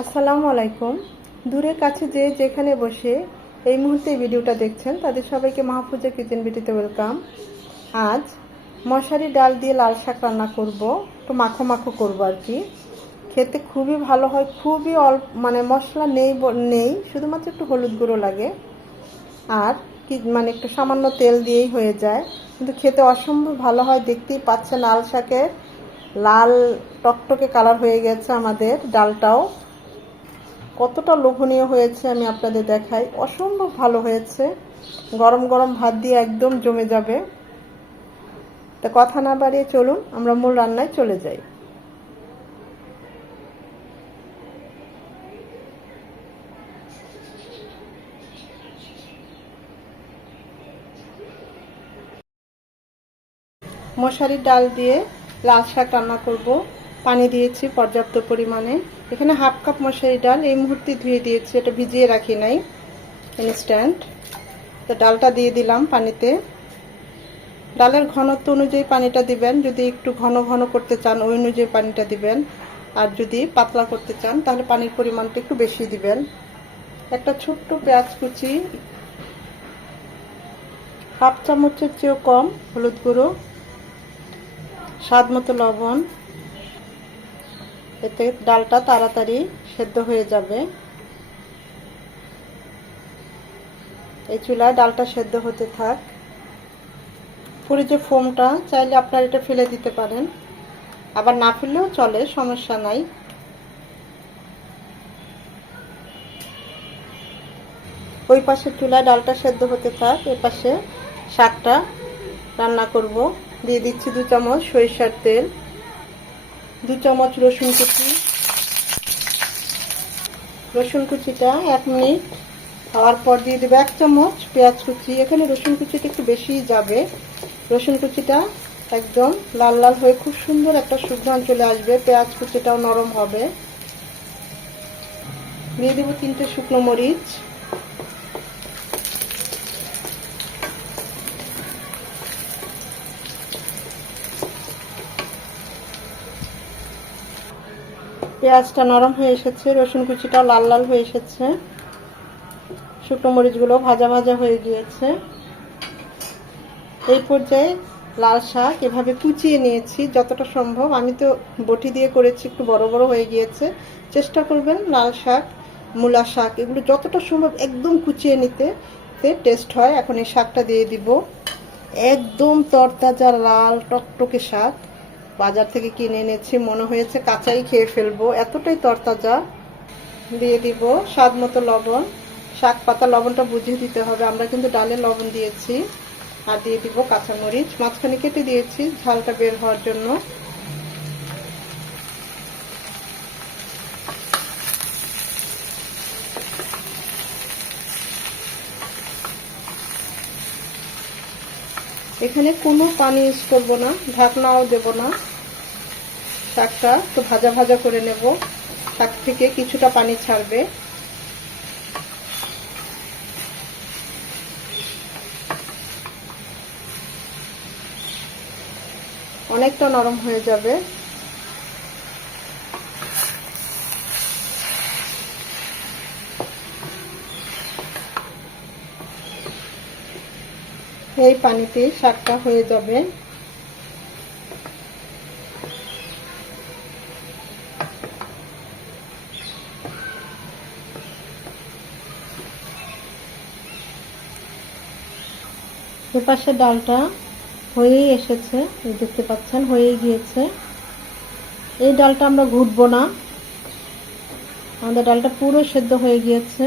আসসালামু আলাইকুম। দূরে কাছে যে যেখানে বসে এই মুহূর্তে ভিডিওটা দেখছেন, তাদের সবাইকে মাহফুজা কিচেন বিটিতে ওয়েলকাম। আজ মশারি ডাল দিয়ে লাল শাক রান্না করব, একটু মাখো মাখো করব আর কি। খেতে খুবই ভালো হয়, খুবই অল্প মানে মশলা নেই নেই, শুধুমাত্র একটু হলুদ গুঁড়ো লাগে। আর কি মানে একটু সামান্য তেল দিয়েই হয়ে যায়। কিন্তু খেতে অসম্ভব ভালো হয়, দেখতেই পাচ্ছেন লাল শাকের লাল টকটকে কালার হয়ে গেছে আমাদের ডালটাও। কতটা লোভনীয় হয়েছে আমি আপনাদের দেখাই। অসম্ভব ভালো হয়েছে। গরম গরম ভাত দিয়ে একদম জমে যাবে। তা কথা না বাড়িয়ে চলুন, আমরা মূল রান্নায় চলে যাই। মশারির ডাল দিয়ে লাল শাক রান্না করব। পানি দিয়েছি পর্যাপ্ত পরিমাণে। এখানে হাফ কাপ মশারি ডাল, এই মুহূর্তে ধুয়ে দিয়েছি, এটা ভিজিয়ে রাখি নাই ইনস্ট্যান্ট তো ডালটা দিয়ে দিলাম পানিতে। ডালের ঘনত্ব অনুযায়ী পানিটা দিবেন, যদি একটু ঘন ঘন করতে চান, ওই অনুযায়ী পানিটা দিবেন। আর যদি পাতলা করতে চান, তাহলে পানির পরিমাণটা একটু বেশি দিবেন। একটা ছোট্ট পেঁয়াজ কুচি, হাফ চামচের চেয়েও কম হলুদ গুঁড়ো, স্বাদ মতো লবণ এতে ডালটা তাড়াতাড়ি সেদ্ধ হয়ে যাবে। এই চুলায় ডালটা সেদ্ধ হতে থাক। পুরি যে ফোমটা, চাইলে আপনারা এটা ফেলে দিতে পারেন। আবার না ফেললেও চলে, সমস্যা নাই। ওই পাশের চুলায় ডালটা সেদ্ধ হতে থাক, এ পাশে শাকটা রান্না করব। দিয়ে দিচ্ছি দু চামচ সরিষার তেল। দু চামচ রসুন কুচি। রসুন কুচিটা এক মিনিট খাওয়ার পর দিয়ে দেবো এক চামচ পেঁয়াজ কুচি। এখানে রসুন কুচিটা একটু বেশিই যাবে। রসুন কুচিটা একদম লাল লাল হয়ে খুব সুন্দর একটা সুঘ্রাণ চলে আসবে। পেঁয়াজ কুচিটাও নরম হবে। দিয়ে দেবো তিনটে শুকনো মরিচ। পেঁয়াজটা নরম হয়ে এসেছে, রসুন কুচিটাও লাল লাল হয়ে এসেছে। শুকনো মরিচগুলো ভাজা ভাজা হয়ে গিয়েছে। এই পর্যায়ে লাল শাক এভাবে কুচিয়ে নিয়েছি যতটা সম্ভব। আমি তো বটি দিয়ে করেছি, একটু বড় বড় হয়ে গিয়েছে। চেষ্টা করবেন লাল শাক, মূলা শাক, এগুলো যতটা সম্ভব একদম কুচিয়ে নিতে। টেস্ট হয়, এখন এই শাকটা দিয়ে দিব। একদম তরতাজা লাল টকটকে শাক। বাজার থেকে কিনে এনেছি, মনে হয়েছে কাঁচাই খেয়ে ফেলব। এতটাই তরতাজা। দিয়ে দিব স্বাদ মতো লবণ। শাক পাতা লবণটা বুঝিয়ে দিতে হবে, আমরা কিন্তু ডালে লবণ দিয়েছি। আর দিয়ে দিব কাঁচামরিচ। মাঝখানে কেটে দিয়েছি, ঝালটা বের হওয়ার জন্য। এখানে কোনো পানি ইউজ করব না, ঢাকনাও দেব না। শাকটা তো ভাজা ভাজা করে নেব। শাক থেকে কিছুটা পানি ছাড়বে। অনেকটা নরম হয়ে যাবে। এই পানিতে শাকটা হয়ে যাবে। এপাশে ডালটা হয়েই এসেছে, দেখতে পাচ্ছেন, হয়েই গিয়েছে। এই ডালটা আমরা ঘুটবো না। আমাদের ডালটা পুরো সেদ্ধ হয়ে গিয়েছে।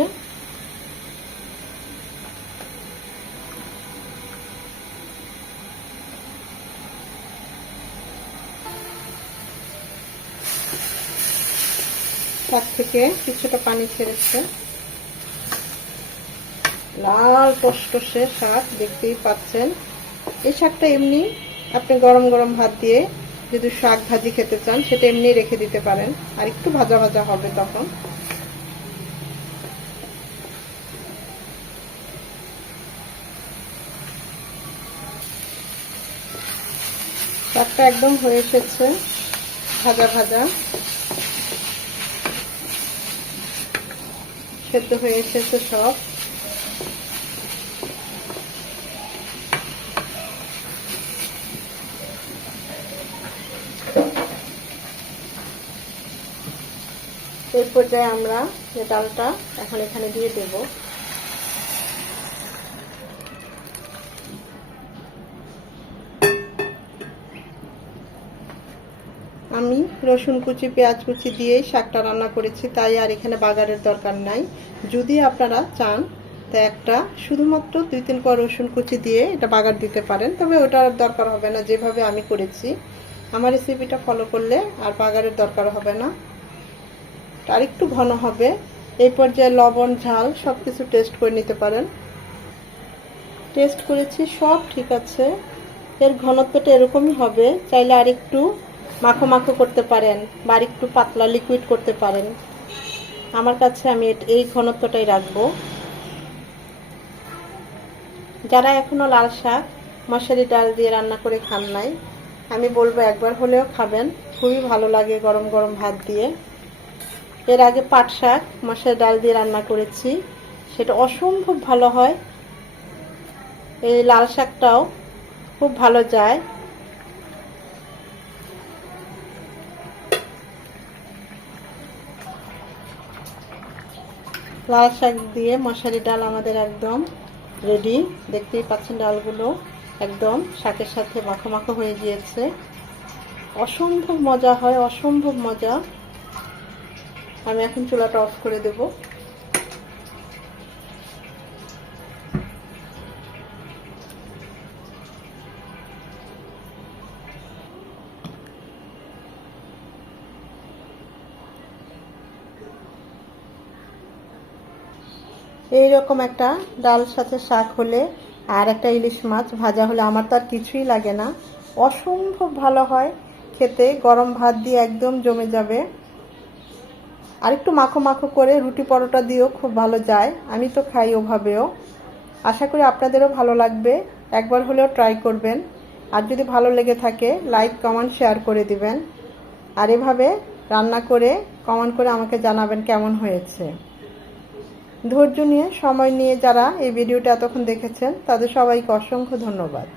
শাক থেকে কিছুটা পানি ছেড়েছে। লাল টসটসে শাক দেখতেই পাচ্ছেন। এই শাকটা এমনি আপনি গরম গরম ভাত দিয়ে যদি শাক ভাজি খেতে চান, সেটা এমনি রেখে দিতে পারেন। আর একটু ভাজা ভাজা হবে তখন। শাকটা একদম হয়ে এসেছে, ভাজা ভাজা। সেদ্ধ হয়ে এসেছে সব। এই পর্যায়ে আমরা যে ডালটা এখন এখানে দিয়ে দেব। আমি রসুন কুচি, পেঁয়াজ কুচি দিয়েই শাকটা রান্না করেছি, তাই আর এখানে বাগারের দরকার নাই। যদি আপনারা চান, তা একটা শুধুমাত্র দুই তিন পর রসুন কুচি দিয়ে এটা বাগার দিতে পারেন, তবে ওটার দরকার হবে না, যেভাবে আমি করেছি। আমার রেসিপিটা ফলো করলে আর বাগারের দরকার হবে না। আর একটু ঘন হবে, এই পর্যায়ে লবণ, ঝাল সব কিছু টেস্ট করে নিতে পারেন। টেস্ট করেছি, সব ঠিক আছে। এর ঘনত্বটা এরকমই হবে, চাইলে আর একটু মাখো মাখো করতে পারেন বা একটু পাতলা লিকুইড করতে পারেন। আমার কাছে আমি এই ঘনত্বটাই রাখব। যারা এখনও লাল শাক, মশারি, ডাল দিয়ে রান্না করে খান নাই, আমি বলব একবার হলেও খাবেন। খুবই ভালো লাগে গরম গরম ভাত দিয়ে। এর আগে পাট শাক, মশারি, ডাল দিয়ে রান্না করেছি। সেটা অসম্ভব ভালো হয়। এই লাল শাকটাও খুব ভালো যায়। লাল শাক দিয়ে মশারি ডাল আমাদের একদম রেডি দেখতেই পাচ্ছেন ডালগুলো একদম শাকের সাথে মাখো মাখো হয়ে গিয়েছে। অসম্ভব মজা হয়, অসম্ভব মজা। আমি এখন চুলাটা অফ করে দেব। এইরকম একটা ডাল সাথে শাক হলে আর একটা ইলিশ মাছ ভাজা হলে আমার তো আর কিছুই লাগে না। অসম্ভব ভালো হয় খেতে, গরম ভাত দিয়ে একদম জমে যাবে। আর একটু মাখো মাখো করে রুটি পরোটা দিয়েও খুব ভালো যায়। আমি তো খাই ওভাবেও। আশা করি আপনাদেরও ভালো লাগবে। একবার হলেও ট্রাই করবেন। আর যদি ভালো লেগে থাকে, লাইক, কমেন্ট, শেয়ার করে দিবেন। আর এভাবে রান্না করে, কমেন্ট করে আমাকে জানাবেন কেমন হয়েছে। ধৈর্য নিয়ে সময় নিয়ে যারা এই ভিডিওটা এতক্ষণ দেখেছেন তাদের সবাইকে অসংখ্য ধন্যবাদ।